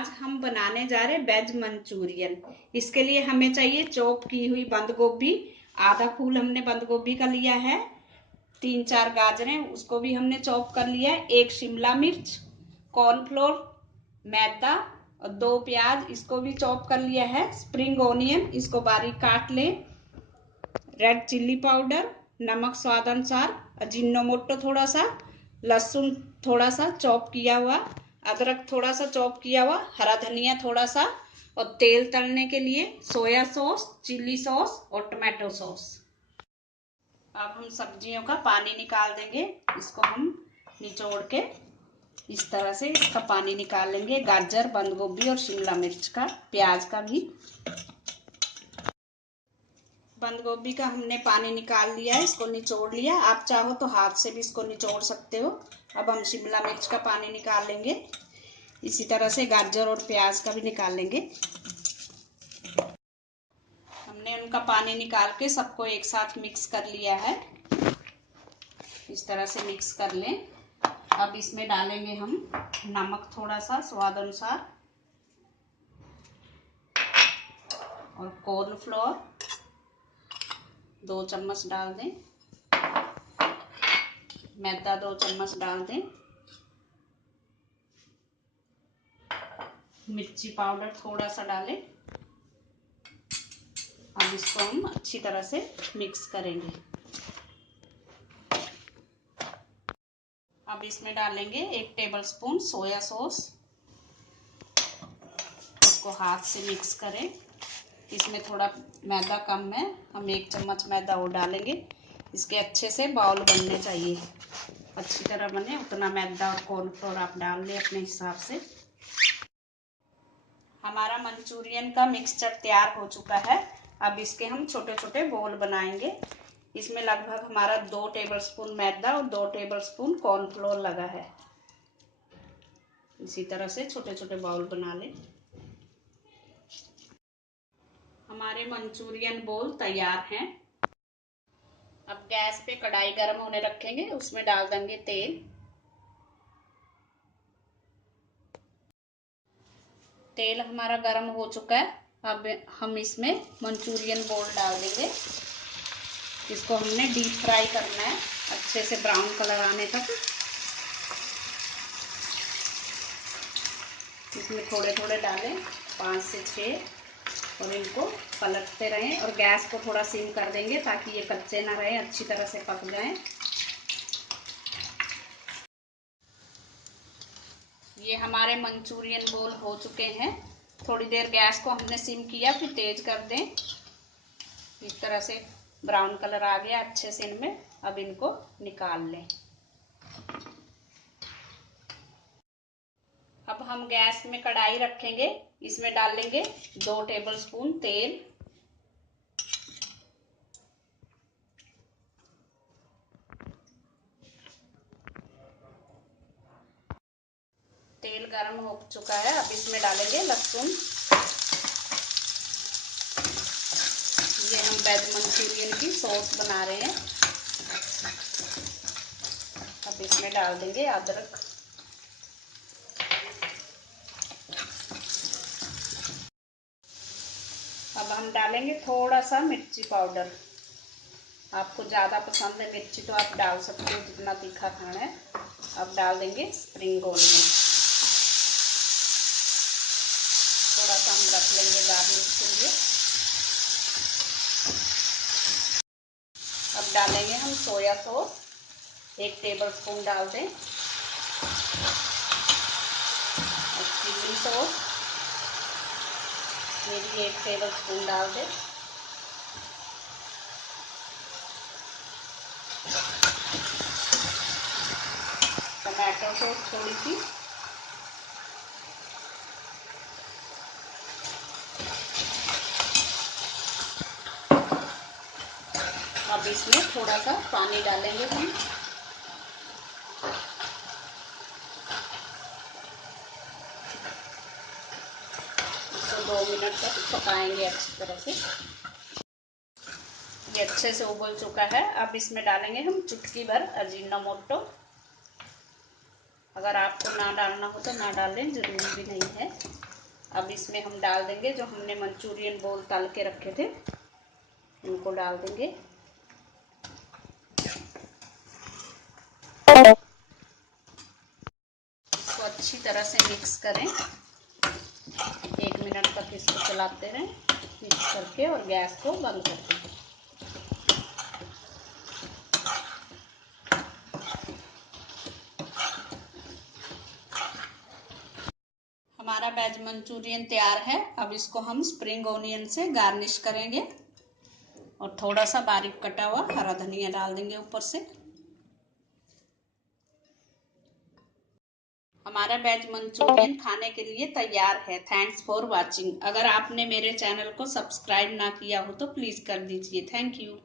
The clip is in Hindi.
आज हम बनाने जा रहे हैं वेज मंचूरियन। इसके लिए हमें चाहिए चॉप की हुई बंद गोभी, आधा फूल हमने बंद गोभी का लिया है, 3-4 गाजरें उसको भी हमने चॉप कर लिया है, 1 शिमला मिर्च, कॉर्नफ्लोर, मैदा और 2 प्याज इसको भी चॉप कर लिया है, स्प्रिंग ओनियन इसको बारीक काट लें, रेड चिल्ली पाउडर, नमक स्वाद अनुसार, अजीनोमोटो थोड़ा सा, लहसुन थोड़ा सा चॉप किया हुआ, अदरक थोड़ा सा चॉप किया हुआ, हरा धनिया थोड़ा सा और तेल तलने के लिए सोया सॉस, चिल्ली सॉस और टमाटो सॉस। अब हम सब्जियों का पानी निकाल देंगे। इसको हम निचोड़ के इस तरह से इसका पानी निकाल लेंगे। गाजर, बंद गोभी और शिमला मिर्च का, प्याज का भी। बंद गोभी का हमने पानी निकाल लिया है, इसको निचोड़ लिया। आप चाहो तो हाथ से भी इसको निचोड़ सकते हो। अब हम शिमला मिर्च का पानी निकाल लेंगे, इसी तरह से गाजर और प्याज का भी निकाल लेंगे। हमने उनका पानी निकाल के सबको एक साथ मिक्स कर लिया है। इस तरह से मिक्स कर लें। अब इसमें डालेंगे हम नमक थोड़ा सा स्वाद अनुसार और कॉर्नफ्लोर 2 चम्मच डाल दें, मैदा 2 चम्मच डाल दें, मिर्ची पाउडर थोड़ा सा डालें। अब इसको हम अच्छी तरह से मिक्स करेंगे। अब इसमें डालेंगे 1 टेबलस्पून सोया सॉस, इसको हाथ से मिक्स करें। इसमें थोड़ा मैदा कम है, हम 1 चम्मच मैदा और डालेंगे। इसके अच्छे से बाउल बनने चाहिए, अच्छी तरह बने उतना मैदा और कॉर्नफ्लोर आप डाल लें अपने हिसाब से। हमारा मंचूरियन का मिक्सचर तैयार हो चुका है। अब इसके हम छोटे छोटे बॉल बनाएंगे। इसमें लगभग हमारा 2 टेबलस्पून मैदा और 2 टेबलस्पून कॉर्नफ्लोर लगा है। इसी तरह से छोटे छोटे बाउल बना लें। हमारे मंचूरियन बॉल तैयार हैं। अब गैस पे कढ़ाई गर्म होने रखेंगे, उसमें डाल देंगे तेल। तेल हमारा गर्म हो चुका है। अब हम इसमें मंचूरियन बॉल डाल देंगे। इसको हमने डीप फ्राई करना है अच्छे से ब्राउन कलर आने तक। इसमें थोड़े थोड़े डालें, 5 से 6, और इनको पलटते रहें और गैस को थोड़ा सिम कर देंगे ताकि ये कच्चे ना रहें, अच्छी तरह से पक जाएं। ये हमारे मंचूरियन बॉल हो चुके हैं। थोड़ी देर गैस को हमने सिम किया, फिर तेज कर दें। इस तरह से ब्राउन कलर आ गया अच्छे से इनमें। अब इनको निकाल लें। अब हम गैस में कढ़ाई रखेंगे, इसमें डालेंगे 2 टेबलस्पून तेल। तेल गर्म हो चुका है। अब इसमें डालेंगे लहसुन। ये हम वेज मंचूरियन की सॉस बना रहे हैं। अब इसमें डाल देंगे अदरक। अब हम डालेंगे थोड़ा सा मिर्ची पाउडर। आपको ज़्यादा पसंद है मिर्ची तो आप डाल सकते हो, जितना तीखा खाना है। अब डाल देंगे स्प्रिंग ओनियन, थोड़ा सा हम रख लेंगे गार्निश के लिए। अब डालेंगे हम सोया सॉस, 1 टेबलस्पून डाल दें, और चिल्ली सॉस ये भी 1 टेबलस्पून डाल दें। टमाटो सॉस थोड़ी सी, अब इसमें थोड़ा सा पानी डालेंगे हम। इसको 2 मिनट तक पकाएंगे अच्छी तरह से। ये अच्छे से उबल चुका है। अब इसमें डालेंगे हम चुटकी भर अजीनोमोटो। अगर आपको ना डालना हो तो ना डालें, जरूरी भी नहीं है। अब इसमें हम डाल देंगे जो हमने मंचूरियन बोल तल के रखे थे, उनको डाल देंगे। इसको अच्छी तरह से मिक्स करें, 1 मिनट तक इसको चलाते रहें मिक्स करके, और गैस को बंद कर दें। हमारा वेज मंचूरियन तैयार है। अब इसको हम स्प्रिंग ओनियन से गार्निश करेंगे और थोड़ा सा बारीक कटा हुआ हरा धनिया डाल देंगे ऊपर से। हमारा वेज मंचूरियन खाने के लिए तैयार है। Thanks for watching. अगर आपने मेरे चैनल को सब्सक्राइब ना किया हो तो प्लीज कर दीजिए। Thank you.